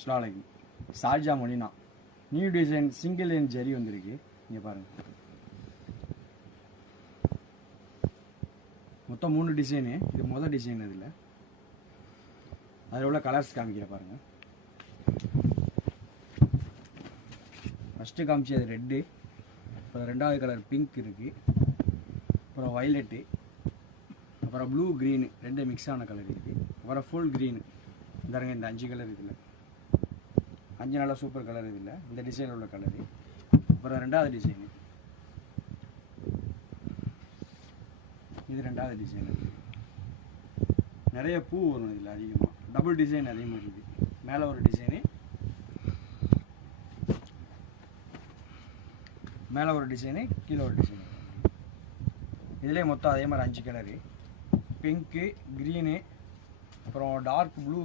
அஸ்ஸலாமு அலைக்கும். ஷார்ஜா மொழினா new design single line zari வந்திருக்கு. இங்கே பாருங்கள், மொத்தம் 3 டிசைனு. இது மொதல் டிசைன். அதில் உள்ள கலர்ஸ் காமிக்கிற பாருங்கள். ஃபஸ்ட்டு காமிச்சு அது ரெட்டு, அப்புறம் ரெண்டாவது கலர் பிங்க் இருக்குது, அப்புறம் வைலட்டு, அப்புறம் ப்ளூ க்ரீனு, ரெண்டு மிக்ஸ் ஆன கலர் இருக்குது, அப்புறம் ஃபுல் க்ரீனு. இந்தாருங்க, இந்த 5 கலர் இதில் 5 நல்ல சூப்பர் கலர். இதில் இந்த டிசைனில் உள்ள கலரு. அப்புறம் ரெண்டாவது டிசைனு, இது ரெண்டாவது டிசைனு. நிறைய பூ வரும் இதில் அதிகமாக. டபுள் டிசைன் அதே மாதிரி இருக்குது. மேலே ஒரு டிசைனு, மேலே ஒரு டிசைனு, கீழே ஒரு டிசைனு. இதிலே மொத்தம் அதே மாதிரி 5 கலரு. பிங்க்கு, க்ரீனு, அப்புறம் டார்க் ப்ளூ,